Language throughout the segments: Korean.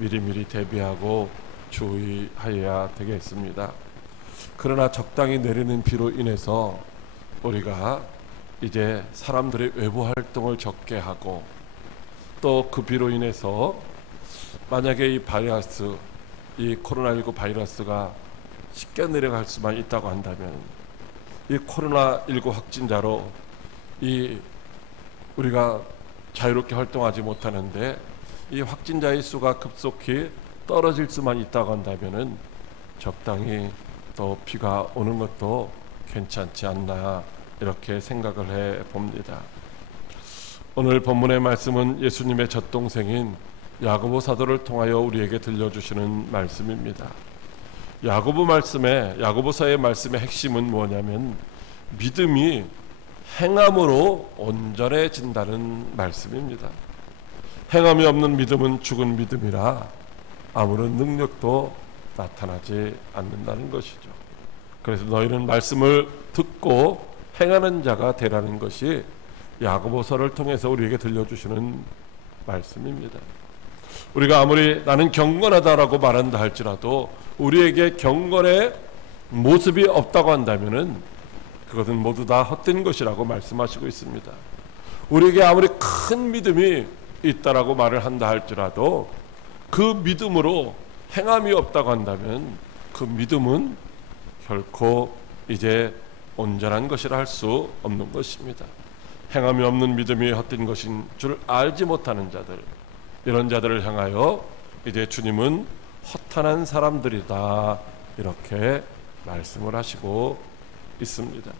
미리미리 대비하고 주의하여야 되겠습니다. 그러나 적당히 내리는 비로 인해서 우리가 이제 사람들의 외부 활동을 적게 하고, 또 그 비로 인해서 만약에 이 바이러스, 이 코로나19 바이러스가 쉽게 내려갈 수만 있다고 한다면, 이 코로나19 확진자로 이 우리가 자유롭게 활동하지 못하는데 이 확진자의 수가 급속히 떨어질 수만 있다고 한다면은 적당히 또 비가 오는 것도 괜찮지 않나, 이렇게 생각을 해 봅니다. 오늘 본문의 말씀은 예수님의 젖동생인 야고보 사도를 통하여 우리에게 들려주시는 말씀입니다. 야고보서의 말씀의 핵심은 뭐냐면 믿음이 행함으로 온전해진다는 말씀입니다. 행함이 없는 믿음은 죽은 믿음이라 아무런 능력도 나타나지 않는다는 것이죠. 그래서 너희는 말씀을 듣고 행하는 자가 되라는 것이 야고보서를 통해서 우리에게 들려주시는 말씀입니다. 우리가 아무리 나는 경건하다라고 말한다 할지라도 우리에게 경건의 모습이 없다고 한다면은 그것은 모두 다 헛된 것이라고 말씀하시고 있습니다. 우리에게 아무리 큰 믿음이 있다라고 말을 한다 할지라도 그 믿음으로 행함이 없다고 한다면 그 믿음은 결코 이제 온전한 것이라 할 수 없는 것입니다. 행함이 없는 믿음이 헛된 것인 줄 알지 못하는 자들, 이런 자들을 향하여 이제 주님은 허탄한 사람들이다, 이렇게 말씀을 하시고 있습니다.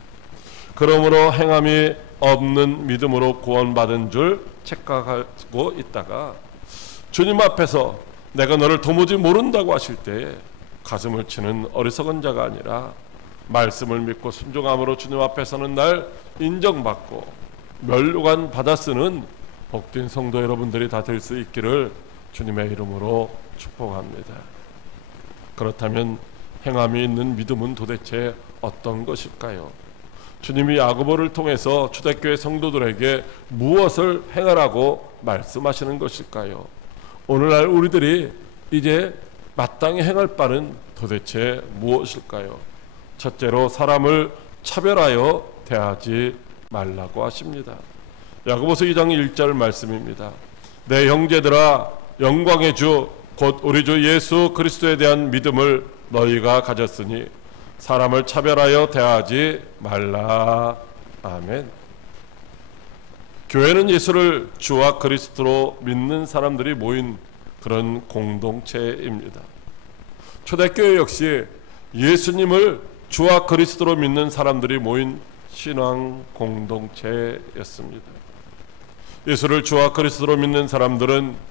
그러므로 행함이 없는 믿음으로 구원받은 줄 착각하고 있다가 주님 앞에서 내가 너를 도무지 모른다고 하실 때에 가슴을 치는 어리석은 자가 아니라 말씀을 믿고 순종함으로 주님 앞에서는 날 인정받고 멸류관 받아 쓰는 복된 성도 여러분들이 다 될 수 있기를 주님의 이름으로 축복합니다. 그렇다면 행함이 있는 믿음은 도대체 어떤 것일까요? 주님이 야고보를 통해서 초대교회 성도들에게 무엇을 행하라고 말씀하시는 것일까요? 오늘날 우리들이 이제 마땅히 행할 바는 도대체 무엇일까요? 첫째로 사람을 차별하여 대하지 말라고 하십니다. 야고보서 2장 1절 말씀입니다. 내 형제들아, 영광의 주 곧 우리 주 예수 그리스도에 대한 믿음을 너희가 가졌으니 사람을 차별하여 대하지 말라. 아멘. 교회는 예수를 주와 그리스도로 믿는 사람들이 모인 그런 공동체입니다. 초대교회 역시 예수님을 주와 그리스도로 믿는 사람들이 모인 신앙 공동체였습니다. 예수를 주와 그리스도로 믿는 사람들은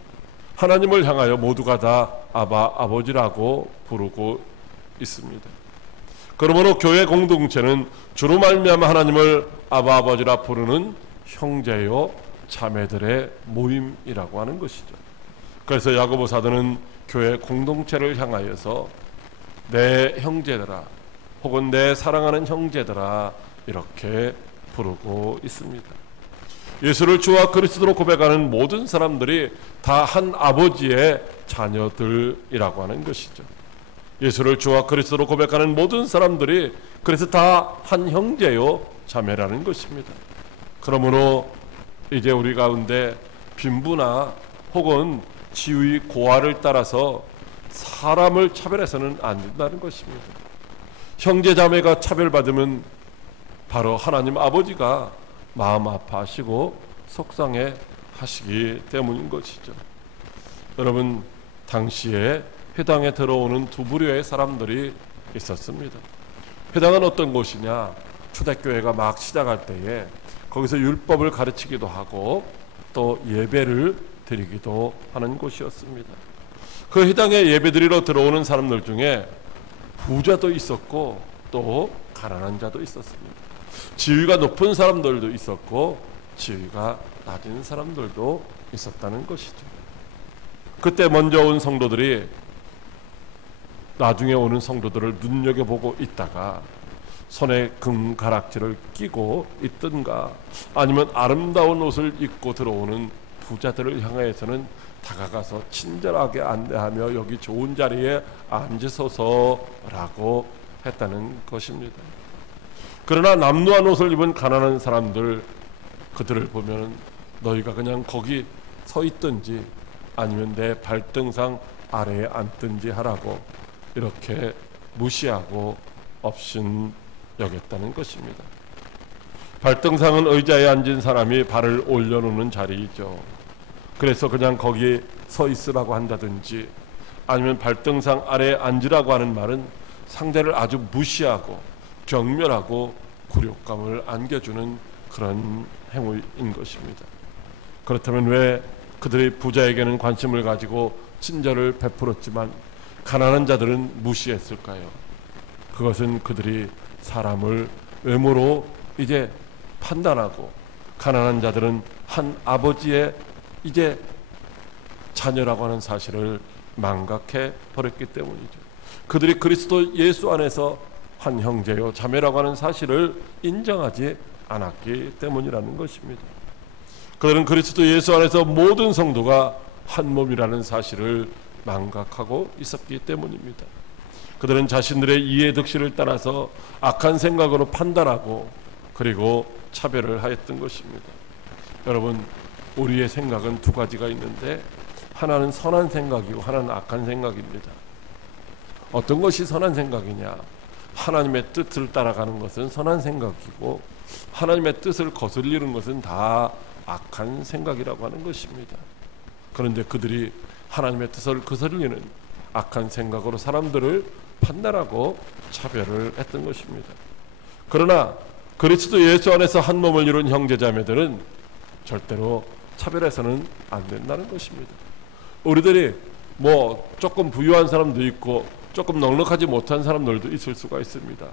하나님을 향하여 모두가 다 아바, 아버지라고 부르고 있습니다. 그러므로 교회 공동체는 주로 말미암아 하나님을 아바, 아버지라 부르는 형제요 자매들의 모임이라고 하는 것이죠. 그래서 야고보 사도는 교회 공동체를 향하여서 내 형제들아, 혹은 내 사랑하는 형제들아, 이렇게 부르고 있습니다. 예수를 주와 그리스도로 고백하는 모든 사람들이 다 한 아버지의 자녀들이라고 하는 것이죠. 예수를 주와 그리스도로 고백하는 모든 사람들이 그래서 다 한 형제요 자매라는 것입니다. 그러므로 이제 우리 가운데 빈부나 혹은 지위 고하를 따라서 사람을 차별해서는 안 된다는 것입니다. 형제 자매가 차별받으면 바로 하나님 아버지가 마음 아파하시고 속상해 하시기 때문인 것이죠. 여러분, 당시에 회당에 들어오는 두 부류의 사람들이 있었습니다. 회당은 어떤 곳이냐? 초대교회가 막 시작할 때에 거기서 율법을 가르치기도 하고 또 예배를 드리기도 하는 곳이었습니다. 그 회당에 예배드리러 들어오는 사람들 중에 부자도 있었고 또 가난한 자도 있었습니다. 지위가 높은 사람들도 있었고 지위가 낮은 사람들도 있었다는 것이죠. 그때 먼저 온 성도들이 나중에 오는 성도들을 눈여겨보고 있다가 손에 금가락지를 끼고 있든가 아니면 아름다운 옷을 입고 들어오는 부자들을 향해서는 다가가서 친절하게 안내하며 여기 좋은 자리에 앉으소서라고 했다는 것입니다. 그러나 남루한 옷을 입은 가난한 사람들, 그들을 보면 너희가 그냥 거기 서 있든지 아니면 내 발등상 아래에 앉든지 하라고 이렇게 무시하고 없인 여겼다는 것입니다. 발등상은 의자에 앉은 사람이 발을 올려놓는 자리이죠. 그래서 그냥 거기에 서 있으라고 한다든지 아니면 발등상 아래에 앉으라고 하는 말은 상대를 아주 무시하고 경멸하고 굴욕감을 안겨주는 그런 행위인 것입니다. 그렇다면 왜 그들이 부자에게는 관심을 가지고 친절을 베풀었지만 가난한 자들은 무시했을까요? 그것은 그들이 사람을 외모로 이제 판단하고 가난한 자들은 한 아버지의 이제 자녀라고 하는 사실을 망각해 버렸기 때문이죠. 그들이 그리스도 예수 안에서 한 형제요 자매라고 하는 사실을 인정하지 않았기 때문이라는 것입니다. 그들은 그리스도 예수 안에서 모든 성도가 한 몸이라는 사실을 망각하고 있었기 때문입니다. 그들은 자신들의 이해 득실을 따라서 악한 생각으로 판단하고 그리고 차별을 하였던 것입니다. 여러분, 우리의 생각은 두 가지가 있는데 하나는 선한 생각이고 하나는 악한 생각입니다. 어떤 것이 선한 생각이냐? 하나님의 뜻을 따라가는 것은 선한 생각이고 하나님의 뜻을 거슬리는 것은 다 악한 생각이라고 하는 것입니다. 그런데 그들이 하나님의 뜻을 거슬리는 악한 생각으로 사람들을 판단하고 차별을 했던 것입니다. 그러나 그리스도 예수 안에서 한 몸을 이룬 형제자매들은 절대로 차별해서는 안 된다는 것입니다. 우리들이 뭐 조금 부유한 사람도 있고 조금 넉넉하지 못한 사람들도 있을 수가 있습니다.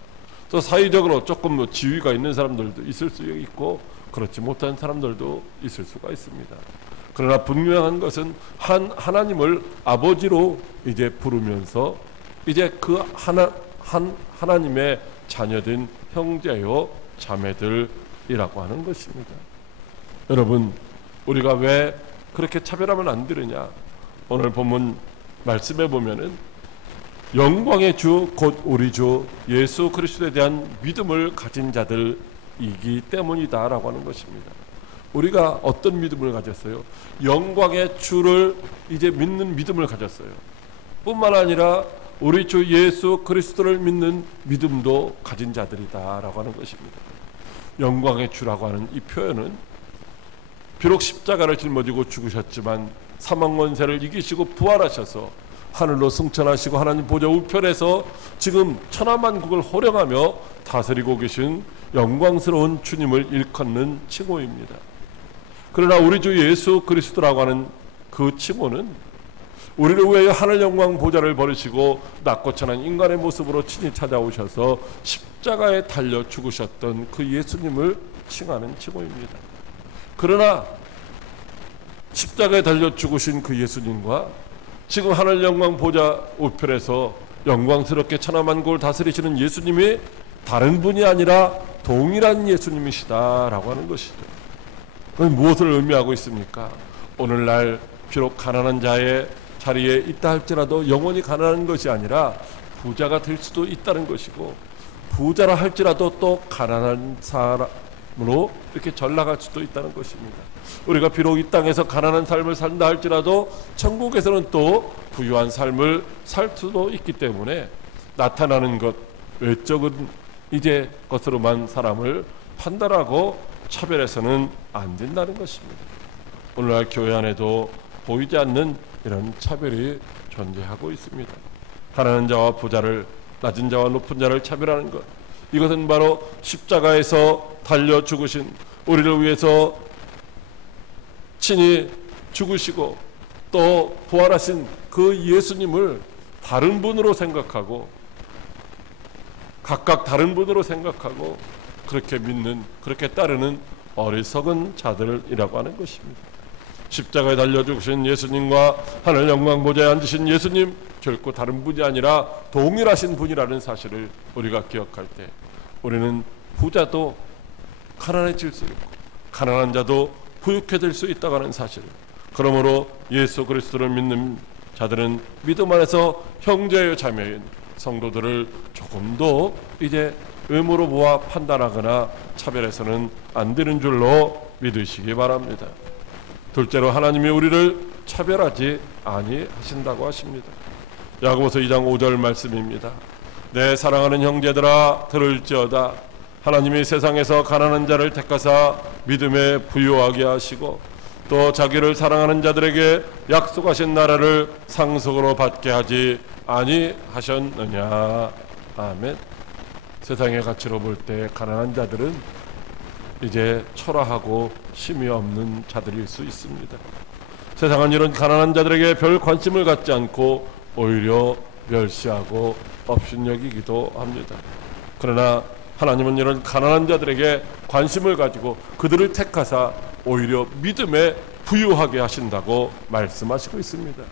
또 사회적으로 조금 지위가 있는 사람들도 있을 수 있고 그렇지 못한 사람들도 있을 수가 있습니다. 그러나 분명한 것은 하나님을 아버지로 이제 부르면서 이제 그 하나님의 자녀된 형제요 자매들이라고 하는 것입니다. 여러분, 우리가 왜 그렇게 차별하면 안 되느냐? 오늘 본문 말씀해 보면은 영광의 주 곧 우리 주 예수 그리스도에 대한 믿음을 가진 자들이기 때문이다라고 하는 것입니다. 우리가 어떤 믿음을 가졌어요? 영광의 주를 이제 믿는 믿음을 가졌어요. 뿐만 아니라 우리 주 예수 그리스도를 믿는 믿음도 가진 자들이다라고 하는 것입니다. 영광의 주라고 하는 이 표현은 비록 십자가를 짊어지고 죽으셨지만 사망 권세를 이기시고 부활하셔서 하늘로 승천하시고 하나님 보좌 우편에서 지금 천하만국을 호령하며 다스리고 계신 영광스러운 주님을 일컫는 칭호입니다. 그러나 우리 주 예수 그리스도라고 하는 그 칭호는 우리를 위하여 하늘 영광 보좌를 버리시고 낮고 천한 인간의 모습으로 친히 찾아오셔서 십자가에 달려 죽으셨던 그 예수님을 칭하는 칭호입니다. 그러나 십자가에 달려 죽으신 그 예수님과 지금 하늘 영광 보좌 우편에서 영광스럽게 천하만국을 다스리시는 예수님이 다른 분이 아니라 동일한 예수님이시다라고 하는 것이죠. 그건 무엇을 의미하고 있습니까? 오늘날 비록 가난한 자의 자리에 있다 할지라도 영원히 가난한 것이 아니라 부자가 될 수도 있다는 것이고, 부자라 할지라도 또 가난한 사람으로 이렇게 전락할 수도 있다는 것입니다. 우리가 비록 이 땅에서 가난한 삶을 산다 할지라도 천국에서는 또 부유한 삶을 살 수도 있기 때문에 나타나는 것, 외적인 이제 것으로만 사람을 판단하고 차별해서는 안 된다는 것입니다. 오늘날 교회 안에도 보이지 않는 이런 차별이 존재하고 있습니다. 가난한 자와 부자를, 낮은 자와 높은 자를 차별하는 것, 이것은 바로 십자가에서 달려 죽으신, 우리를 위해서 친히 죽으시고 또 부활하신 그 예수님을 다른 분으로 생각하고, 각각 다른 분으로 생각하고 그렇게 믿는, 그렇게 따르는 어리석은 자들이라고 하는 것입니다. 십자가에 달려 죽으신 예수님과 하늘 영광 보좌에 앉으신 예수님, 결코 다른 분이 아니라 동일하신 분이라는 사실을 우리가 기억할 때 우리는 부자도 가난해질 수 있고 가난한 자도 부유해질 수 있다고 하는 사실을, 그러므로 예수 그리스도를 믿는 자들은 믿음 안에서 형제요 자매인 성도들을 조금도 이제 의무로 보아 판단하거나 차별해서는 안 되는 줄로 믿으시기 바랍니다. 둘째로 하나님이 우리를 차별하지 아니하신다고 하십니다. 야고보서 2장 5절 말씀입니다. 내 사랑하는 형제들아 들을지어다. 하나님이 세상에서 가난한 자를 택하사 믿음에 부요하게 하시고 또 자기를 사랑하는 자들에게 약속하신 나라를 상속으로 받게 하지 아니하셨느냐. 아멘. 세상의 가치로 볼 때 가난한 자들은 이제 초라하고 힘이 없는 자들일 수 있습니다. 세상은 이런 가난한 자들에게 별 관심을 갖지 않고 오히려 멸시하고 업신여기기도 합니다. 그러나 하나님은 이런 가난한 자들에게 관심을 가지고 그들을 택하사 오히려 믿음에 부유하게 하신다고 말씀하시고 있습니다.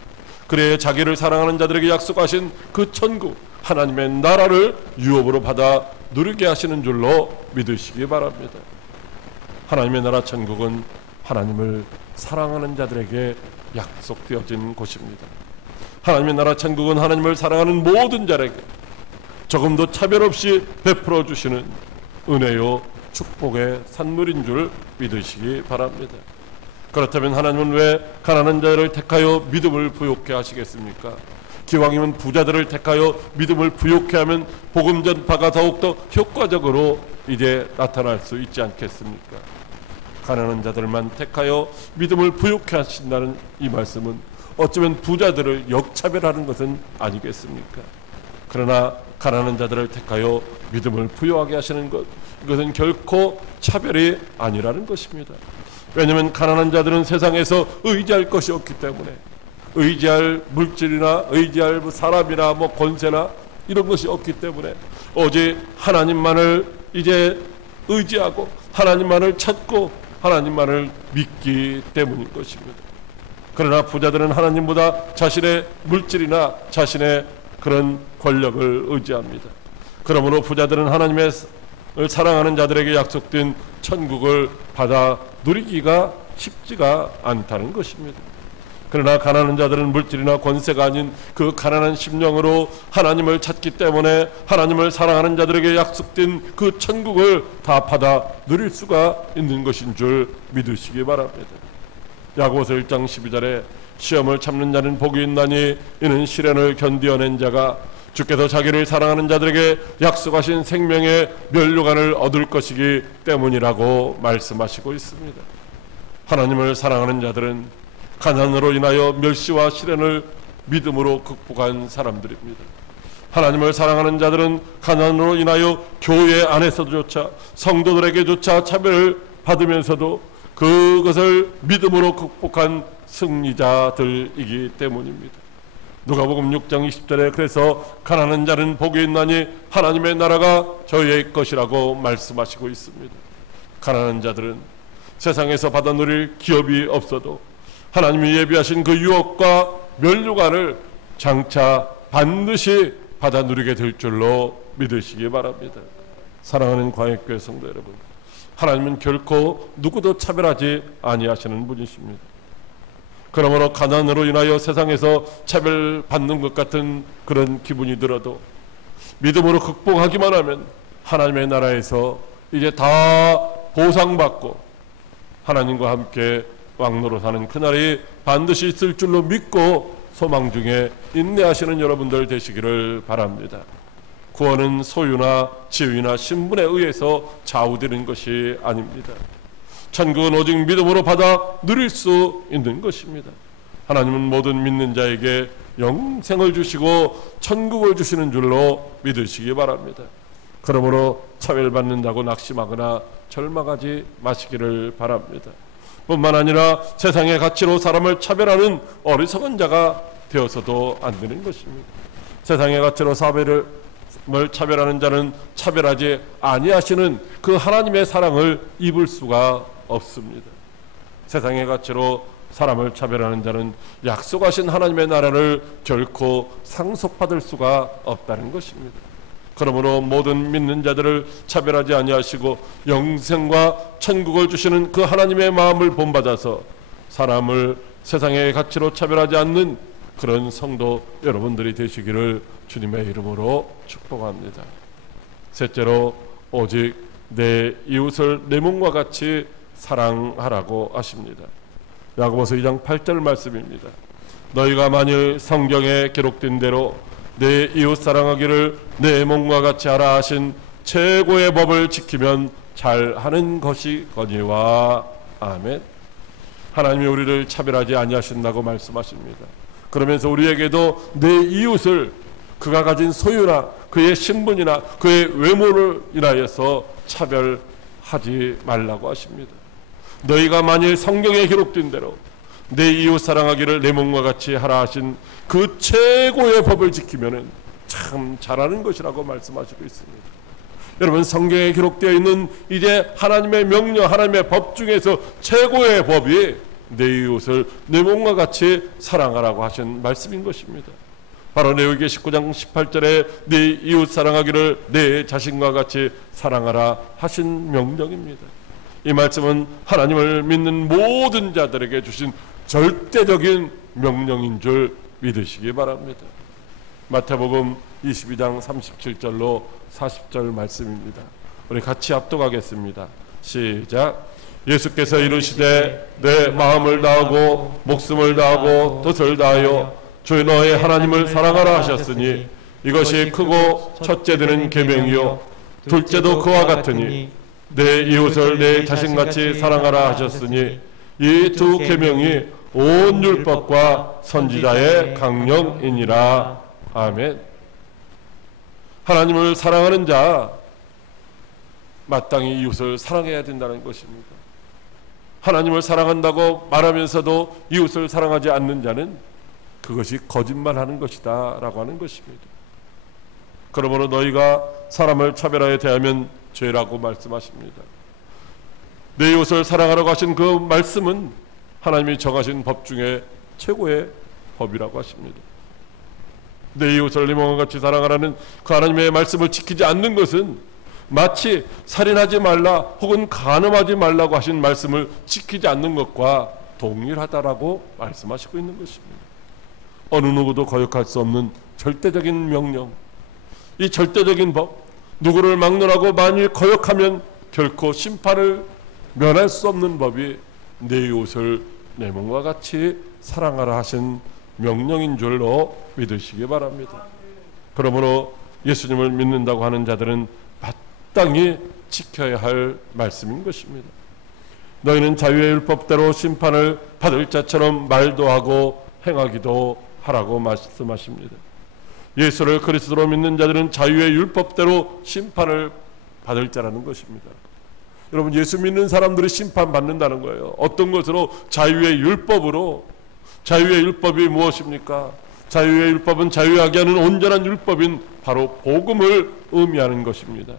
그래야 자기를 사랑하는 자들에게 약속하신 그 천국 하나님의 나라를 유업으로 받아 누리게 하시는 줄로 믿으시기 바랍니다. 하나님의 나라 천국은 하나님을 사랑하는 자들에게 약속되어진 곳입니다. 하나님의 나라 천국은 하나님을 사랑하는 모든 자에게 조금도 차별 없이 베풀어 주시는 은혜요 축복의 산물인 줄 믿으시기 바랍니다. 그렇다면 하나님은 왜 가난한 자를 택하여 믿음을 부요케 하시겠습니까? 기왕이면 부자들을 택하여 믿음을 부요케 하면 복음 전파가 더욱더 효과적으로 이제 나타날 수 있지 않겠습니까? 가난한 자들만 택하여 믿음을 부요케 하신다는 이 말씀은 어쩌면 부자들을 역차별하는 것은 아니겠습니까? 그러나 가난한 자들을 택하여 믿음을 부요하게 하시는 것, 이것은 결코 차별이 아니라는 것입니다. 왜냐하면 가난한 자들은 세상에서 의지할 것이 없기 때문에, 의지할 물질이나 의지할 사람이나 권세나 이런 것이 없기 때문에 오직 하나님만을 이제 의지하고 하나님만을 찾고 하나님만을 믿기 때문인 것입니다. 그러나 부자들은 하나님보다 자신의 물질이나 자신의 그런 권력을 의지합니다. 그러므로 부자들은 하나님의 사랑하는 자들에게 약속된 천국을 받아 누리기가 쉽지가 않다는 것입니다. 그러나 가난한 자들은 물질이나 권세가 아닌 그 가난한 심령으로 하나님을 찾기 때문에 하나님을 사랑하는 자들에게 약속된 그 천국을 다 받아 누릴 수가 있는 것인 줄 믿으시기 바랍니다. 야고보서 1장 12절에 시험을 참는 자는 복이 있나니 이는 시련을 견디어낸 자가 주께서 자기를 사랑하는 자들에게 약속하신 생명의 면류관을 얻을 것이기 때문이라고 말씀하시고 있습니다. 하나님을 사랑하는 자들은 가난으로 인하여 멸시와 시련을 믿음으로 극복한 사람들입니다. 하나님을 사랑하는 자들은 가난으로 인하여 교회 안에서조차 성도들에게조차 차별을 받으면서도 그것을 믿음으로 극복한 승리자들이기 때문입니다. 누가복음 6장 20절에 그래서 가난한 자는 복이 있나니 하나님의 나라가 저희의 것이라고 말씀하시고 있습니다. 가난한 자들은 세상에서 받아 누릴 기업이 없어도 하나님이 예비하신 그 유업과 면류관을 장차 반드시 받아 누리게 될 줄로 믿으시기 바랍니다. 사랑하는 광역교회 성도 여러분, 하나님은 결코 누구도 차별하지 아니하시는 분이십니다. 그러므로 가난으로 인하여 세상에서 차별받는 것 같은 그런 기분이 들어도 믿음으로 극복하기만 하면 하나님의 나라에서 이제 다 보상받고 하나님과 함께 왕노로 사는 그날이 반드시 있을 줄로 믿고 소망 중에 인내하시는 여러분들 되시기를 바랍니다. 구원은 소유나 지위나 신분에 의해서 좌우되는 것이 아닙니다. 천국은 오직 믿음으로 받아 누릴 수 있는 것입니다. 하나님은 모든 믿는 자에게 영생을 주시고 천국을 주시는 줄로 믿으시기 바랍니다. 그러므로 차별받는다고 낙심하거나 절망하지 마시기를 바랍니다. 뿐만 아니라 세상의 가치로 사람을 차별하는 어리석은 자가 되어서도 안 되는 것입니다. 세상의 가치로 사람을 차별하는 자는 차별하지 아니하시는 그 하나님의 사랑을 입을 수가 없습니다. 세상의 가치로 사람을 차별하는 자는 약속하신 하나님의 나라를 결코 상속받을 수가 없다는 것입니다. 그러므로 모든 믿는 자들을 차별하지 아니하시고 영생과 천국을 주시는 그 하나님의 마음을 본받아서 사람을 세상의 가치로 차별하지 않는 그런 성도 여러분들이 되시기를 주님의 이름으로 축복합니다. 셋째로, 오직 내 이웃을 내 몸과 같이 사랑하라고 하십니다. 야고보서 2장 8절 말씀입니다. 너희가 만일 성경에 기록된 대로 내 이웃 사랑하기를 내 몸과 같이 하라 하신 최고의 법을 지키면 잘하는 것이거니와. 아멘. 하나님이 우리를 차별하지 아니하신다고 말씀하십니다. 그러면서 우리에게도 내 이웃을 그가 가진 소유나 그의 신분이나 그의 외모를 인하여서 차별하지 말라고 하십니다. 너희가 만일 성경에 기록된 대로 내 이웃 사랑하기를 내 몸과 같이 하라 하신 그 최고의 법을 지키면은 참 잘하는 것이라고 말씀하시고 있습니다. 여러분, 성경에 기록되어 있는 이제 하나님의 명령, 하나님의 법 중에서 최고의 법이 내 이웃을 내 몸과 같이 사랑하라고 하신 말씀인 것입니다. 바로 레위기 19장 18절에 내 이웃 사랑하기를 내 자신과 같이 사랑하라 하신 명령입니다. 이 말씀은 하나님을 믿는 모든 자들에게 주신 절대적인 명령인 줄 믿으시기 바랍니다. 마태복음 22장 37절로 40절 말씀입니다. 우리 같이 합독하겠습니다. 시작. 예수께서 이르시되 내 마음을 다하고 목숨을 다하고 뜻을 다하여 주 너의 하나님을 사랑하라 하셨으니 이것이 크고 첫째 되는 계명이요 둘째도 그와 같으니 내 이웃을 내 자신같이 사랑하라 하셨으니 이 두 계명이 온 율법과 선지자의 강령이니라. 아멘. 하나님을 사랑하는 자, 마땅히 이웃을 사랑해야 된다는 것입니다. 하나님을 사랑한다고 말하면서도 이웃을 사랑하지 않는 자는 그것이 거짓말하는 것이다 라고 하는 것입니다. 그러므로 너희가 사람을 차별하여 대하면 죄라고 말씀하십니다. 내 이웃을 사랑하라고 하신 그 말씀은 하나님이 정하신 법 중에 최고의 법이라고 하십니다. 내 이웃을 내 몸과 같이 사랑하라는 그 하나님의 말씀을 지키지 않는 것은 마치 살인하지 말라 혹은 간음하지 말라고 하신 말씀을 지키지 않는 것과 동일하다라고 말씀하시고 있는 것입니다. 어느 누구도 거역할 수 없는 절대적인 명령, 이 절대적인 법, 누구를 막론하고 만일 거역하면 결코 심판을 면할 수 없는 법이 내 이웃을 내 몸과 같이 사랑하라 하신 명령인 줄로 믿으시기 바랍니다. 그러므로 예수님을 믿는다고 하는 자들은 마땅히 지켜야 할 말씀인 것입니다. 너희는 자유의 율법대로 심판을 받을 자처럼 말도 하고 행하기도 하라고 말씀하십니다. 예수를 그리스도로 믿는 자들은 자유의 율법대로 심판을 받을 자라는 것입니다. 여러분, 예수 믿는 사람들이 심판받는다는 거예요. 어떤 것으로? 자유의 율법으로. 자유의 율법이 무엇입니까? 자유의 율법은 자유하게 하는 온전한 율법인 바로 복음을 의미하는 것입니다.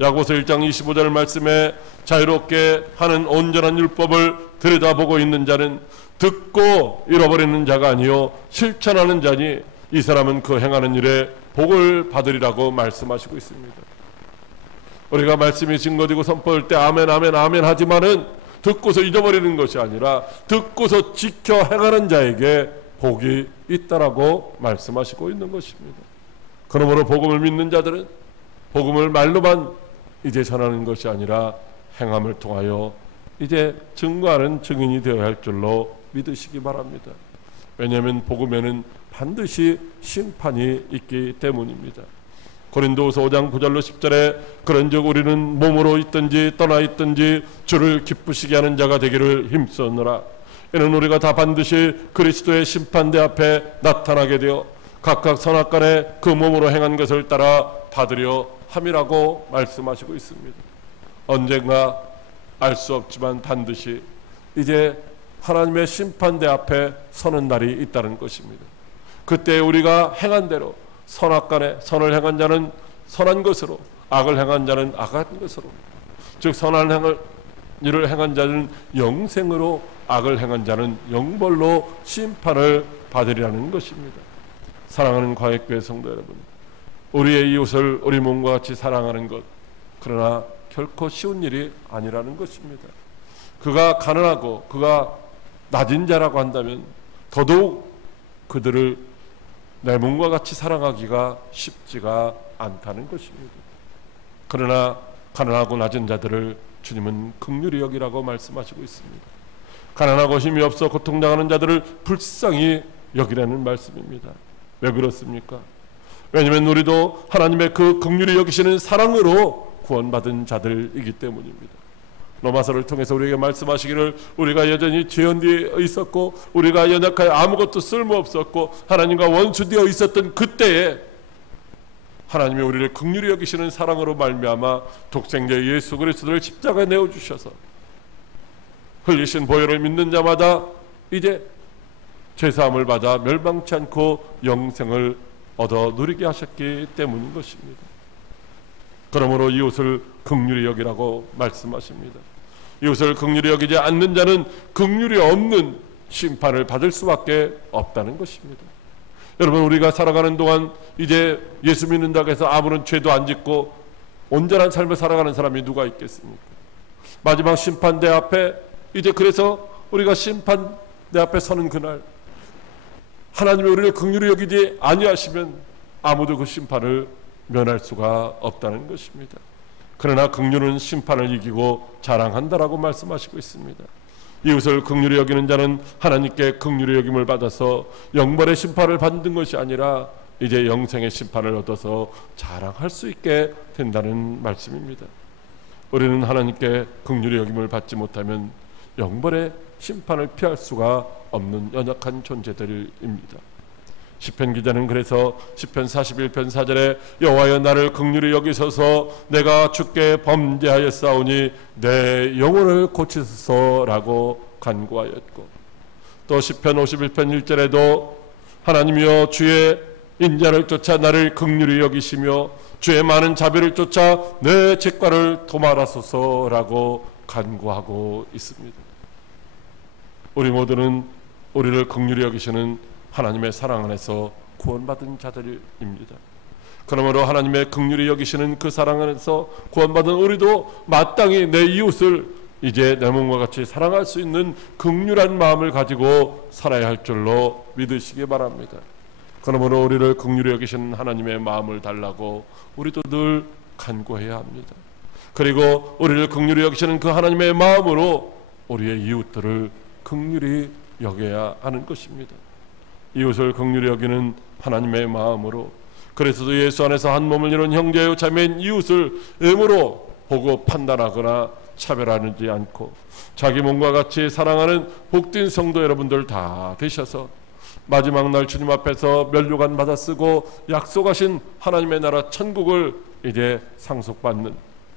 야고보서 1장 25절 말씀에 자유롭게 하는 온전한 율법을 들여다보고 있는 자는 듣고 잃어버리는 자가 아니요 실천하는 자니 이 사람은 그 행하는 일에 복을 받으리라고 말씀하시고 있습니다. 우리가 말씀이 증거되고 선포할 때 아멘 아멘 아멘 하지만은 듣고서 잊어버리는 것이 아니라 듣고서 지켜 행하는 자에게 복이 있다라고 말씀하시고 있는 것입니다. 그러므로 복음을 믿는 자들은 복음을 말로만 이제 전하는 것이 아니라 행함을 통하여 이제 증거하는 증인이 되어야 할 줄로 믿으시기 바랍니다. 왜냐하면 복음에는 반드시 심판이 있기 때문입니다. 고린도후서 5장 9절로 10절에 그런즉 우리는 몸으로 있든지 떠나 있든지 주를 기쁘시게 하는 자가 되기를 힘쓰느라 이는 우리가 다 반드시 그리스도의 심판대 앞에 나타나게 되어 각각 선악간에 그 몸으로 행한 것을 따라 받으려 함이라고 말씀하시고 있습니다. 언젠가 알 수 없지만 반드시 이제 하나님의 심판대 앞에 서는 날이 있다는 것입니다. 그때 우리가 행한 대로 선악간에 선을 행한 자는 선한 것으로 악을 행한 자는 악한 것으로 즉 선한 일을 행한 자는 영생으로 악을 행한 자는 영벌로 심판을 받으리라는 것입니다. 사랑하는 과역교회 성도 여러분, 우리의 이웃을 우리 몸과 같이 사랑하는 것 그러나 결코 쉬운 일이 아니라는 것입니다. 그가 가난하고 그가 낮은 자라고 한다면 더더욱 그들을 내 몸과 같이 사랑하기가 쉽지가 않다는 것입니다. 그러나 가난하고 낮은 자들을 주님은 긍휼히 여기라고 말씀하시고 있습니다. 가난하고 힘이 없어 고통당하는 자들을 불쌍히 여기라는 말씀입니다. 왜 그렇습니까? 왜냐하면 우리도 하나님의 그 긍휼히 여기시는 사랑으로 구원받은 자들이기 때문입니다. 로마서를 통해서 우리에게 말씀하시기를 우리가 여전히 죄인되어 있었고 우리가 연약하여 아무것도 쓸모없었고 하나님과 원수되어 있었던 그때에 하나님이 우리를 긍휼히 여기시는 사랑으로 말미암아 독생자 예수 그리스도를 십자가에 내어주셔서 흘리신 보혈을 믿는 자마다 이제 죄사함을 받아 멸망치 않고 영생을 얻어 누리게 하셨기 때문인 것입니다. 그러므로 이웃을 긍휼히 여기라고 말씀하십니다. 이웃을 긍휼히 여기지 않는 자는 긍휼이 없는 심판을 받을 수밖에 없다는 것입니다. 여러분, 우리가 살아가는 동안 이제 예수 믿는다고 해서 아무런 죄도 안 짓고 온전한 삶을 살아가는 사람이 누가 있겠습니까? 마지막 심판대 앞에 이제 그래서 우리가 심판대 앞에 서는 그날 하나님이 우리를 긍휼히 여기지 아니하시면 아무도 그 심판을 면할 수가 없다는 것입니다. 그러나 긍휼은 심판을 이기고 자랑한다라고 말씀하시고 있습니다. 이웃을 긍휼히 여기는 자는 하나님께 긍휼히 여김을 받아서 영벌의 심판을 받는 것이 아니라 이제 영생의 심판을 얻어서 자랑할 수 있게 된다는 말씀입니다. 우리는 하나님께 긍휼히 여김을 받지 못하면 영벌의 심판을 피할 수가 없는 연약한 존재들입니다. 시편 기자는 그래서 시편 41편 4절에 여호와여 나를 긍휼히 여기소서 내가 주께 범죄하였사오니 내 영혼을 고치소서라고 간구하였고, 또 시편 51편 1절에도 하나님이여 주의 인자를 쫓아 나를 긍휼히 여기시며 주의 많은 자비를 쫓아 내 죄과를 도말하소서라고 간구하고 있습니다. 우리 모두는 우리를 긍휼히 여기시는 하나님의 사랑 안에서 구원받은 자들입니다. 그러므로 하나님의 긍휼히 여기시는 그 사랑 안에서 구원받은 우리도 마땅히 내 이웃을 이제 내 몸과 같이 사랑할 수 있는 긍휼한 마음을 가지고 살아야 할 줄로 믿으시기 바랍니다. 그러므로 우리를 긍휼히 여기시는 하나님의 마음을 달라고 우리도 늘 간구해야 합니다. 그리고 우리를 긍휼히 여기시는 그 하나님의 마음으로 우리의 이웃들을 긍휼히 여겨야 하는 것입니다. 이웃을 긍휼히 여기는 하나님의 마음으로, 그래서도 예수 안에서 한 몸을 이룬 형제요 자매인 이웃을 음으로 보고 판단하거나 차별하지 않고 자기 몸과 같이 사랑하는 복된 성도 여러분들 다 되셔서 마지막 날 주님 앞에서 면류관 받아 쓰고 약속하신 하나님의 나라 천국을 이제 상속받는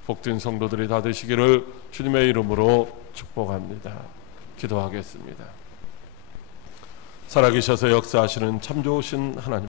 복된 성도들이 다 되시기를 주님의 이름으로 축복합니다. 기도하겠습니다. 살아계셔서 역사하시는 참 좋으신 하나님,